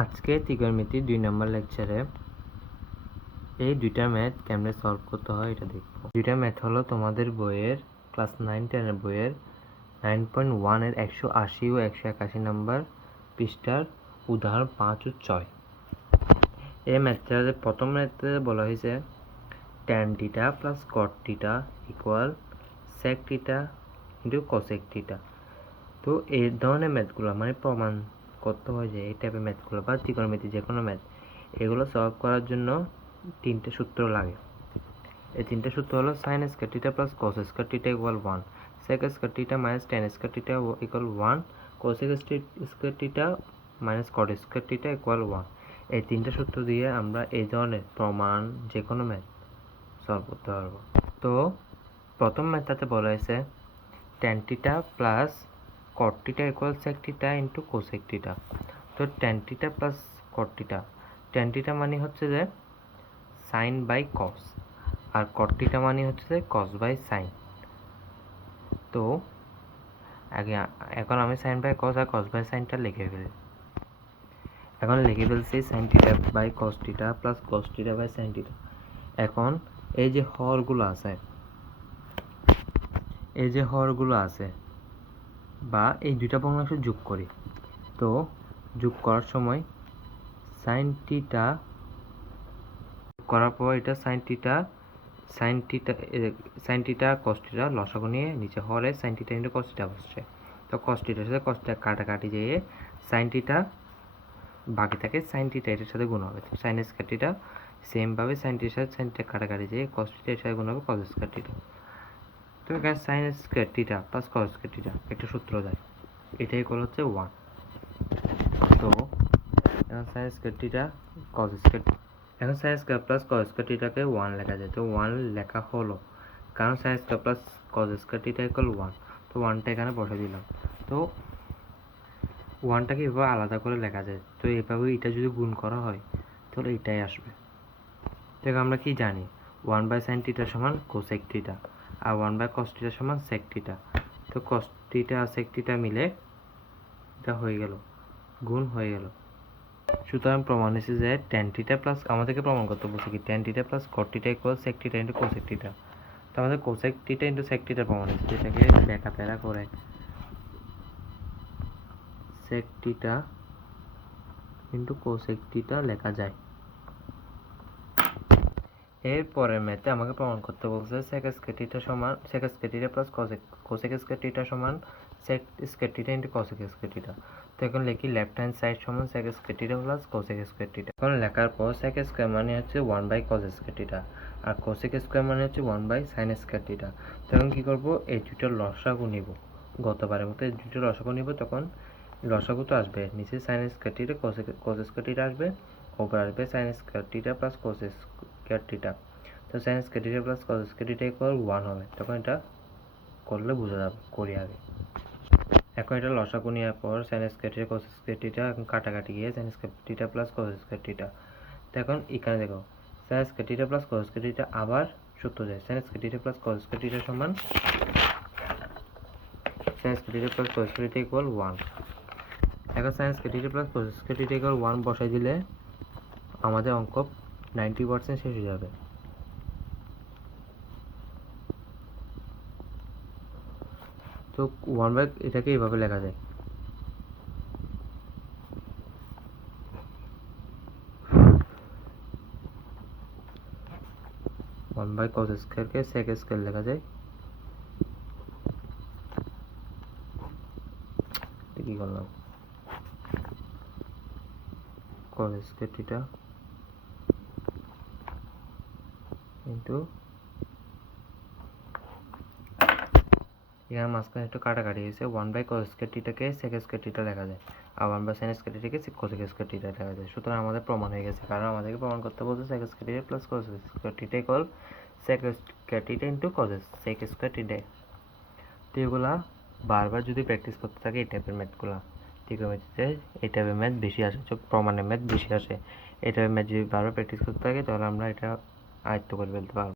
আজকে ত্রিকোণমিতি 2 নম্বর লেকচারে এই দুইটা ম্যাথ কেমনে সলভ করতে হয় এটা দেখব। দুইটা ম্যাথ হলো তোমাদের বইয়ের ক্লাস 9-10 এর বইয়ের 9.1 এর 180 ও 181 নম্বর পৃষ্ঠার উদাহরণ 5 ও 6। এই ম্যাথটাতে প্রথম ম্যাথে বলা হয়েছে tan θ plus cot θ equal sec θ into cosec θ। তো এই ধরনের ম্যাথগুলো মানে প্রমাণ করতে হয় যে এই টাইপের ম্যাথগুলো বা ত্রিকোণমিতি যে কোনো ম্যাথ এগুলো সলভ করার জন্য তিনটে সূত্র লাগে। এই তিনটে সূত্র হলো sin square theta plus cos square theta equal 1, sec square theta minus tan square theta equal 1, cosec square theta minus cot square theta equal 1। এই তিনটে সূত্র দিয়ে আমরা এই ধরনের প্রমাণ যে কোনো ম্যাথ সলভ করতে পারবো। তো প্রথম ম্যাথটাতে বলা হয়েছে tan theta plus cot theta equal sec theta into cosec theta. তো tan theta plus cot theta, tan theta মানে হচ্ছে যে সাইন বাই কস, আর cot থিটা মানে হচ্ছে যে কস বাই সাইন। তো এখন আমি সাইন বাই কস আর কস বাই সাইনটা লিখে ফেলি। এখন লিখে ফেলছি sine theta by cos theta plus cos theta by sine theta. এখন এই যে হরগুলো আছে বা এই দুইটা ভগ্নাংশ যোগ করি। তো যোগ করার সময় সাইন থিটা করার পর এটা সাইন থিটা কস থিটা লসাগু নিয়ে নিচে হরে sine theta into cos theta বসছে। তো কস থিটার সাথে কস থিটা কাটাকাটি যেয়ে সাইন থিটা বাকি থাকে, সাইন থিটা এটার সাথে গুণ হবে। তো সাইন স্কয়ার থিটা সেমভাবে সাইন থিটার সাথে সাইন থিটা কাটাকাটি যেয়ে কস থিটা এর সাথে গুণ হবে কস স্কয়ার থিটা। তো এখানে sine square theta plus cos square theta একটা সূত্র দেয়, এটাই ইকুয়াল হচ্ছে 1। তো এখন sine square theta cos square, এখন sine square plus cos square থিটাকে 1 লেখা যায়। তো 1 লেখা হলো কারণ sine square plus cos square theta equal 1। তো 1টা এখানে বসে দিলাম। তো 1টাকে এভাবে আলাদা করে লেখা যায়। তো এভাবে এটা যদি গুণ করা হয় তাহলে এটাই আসবে। তো আমরা কি জানি 1 বাই সাইন থিটা সমান কোসেক থিটা আর 1 বাই কস থিটা সমান সেক থিটা। তো কস থিটা আর সেক থিটা মিলে এটা হয়ে গেল, গুণ হয়ে গেল। সুতরাং প্রমাণ হয়েছে যে tan থিটা প্লাস, আমাদেরকে প্রমাণ করতে বলছে কি tan theta plus cot theta equal sec theta into cosec theta. তো আমাদের cosec theta into sec theta প্রমাণ হয়েছে, যেটাকে ব্যাখ্যা প্যারা করে sec theta into cosec theta লেখা যায়। এরপরে ম্যাথে আমাকে প্রমাণ করতে বলছে sec স্কয়ার থিটা সমান sec square theta plus cosec square theta সমান sec square theta into cosec square theta. তো এখন লিখি লেফট হ্যান্ড সাইড সমান sec square theta plus cosec square theta. এখন লেখার পর sec স্কয়ার মানে হচ্ছে 1 বাই cos স্কয়ার থিটা আর cosec স্কয়ার মানে হচ্ছে 1 বাই sin স্কয়ার থিটা। তখন কি করব, এই দুটোর লসাগু নিব, গতবারের মতো এই দুটোর লসাগু নিব। তখন লসাগু তো আসবে, নিচে sin square theta cos square theta আসবে, উপরে আসবে sin square theta plus cos square theta. তো sin square theta plus cos square theta equal 1 হবে। তখন এটা করলে বোঝা যাবে, করি আগে। এখন এটা লসাগু নেওয়ার পর sin square theta cos square theta এখন কাটাকাটি গিয়ে sin square theta plus cos square theta. তো এখন এখানে দেখো sin square theta plus cos square theta আবার সূত্র যায় sin square theta plus cos square theta সমান sin square theta plus cos square theta equal 1। এখন sin square theta plus cos square theta equal 1 বসাই দিলে আমাদের অঙ্ক 90% শেষ হয়ে যাবে। তো 1 বাই এটাকে এইভাবে লেখা যায়, ওয়ান বাই কস স্কয়ারকে সেক স্কয়ার লেখা যায়। কি করলাম, কস স্কয়ার থিটা ইন্টু এখানে মাঝখানে একটু কাটাকাটি হয়েছে, 1 বাই cos স্কয়ার থিটাকে sec স্কয়ার থিটা লেখা যায় আর 1 বাই sin স্কয়ার থিটাকে cosec স্কয়ার থিটা লেখা যায়। সুতরাং আমাদের প্রমাণ হয়ে গেছে, কারণ আমাদেরকে প্রমাণ করতে বলছে sec square theta plus cos square theta equal sec square theta into cos sec square theta. তো এগুলা বারবার যদি প্র্যাকটিস করতে থাকে এই টাইপের ম্যাথগুলা ত্রিকোণমিতিতে এই টাইপের ম্যাথ বেশি আসে, প্রমাণের ম্যাথ বেশি আসে। এই টাইপের ম্যাথ যদি বারবার প্র্যাকটিস করতে থাকে তাহলে আমরা এটা আয়ত্ত করে ফেলতে পারবো।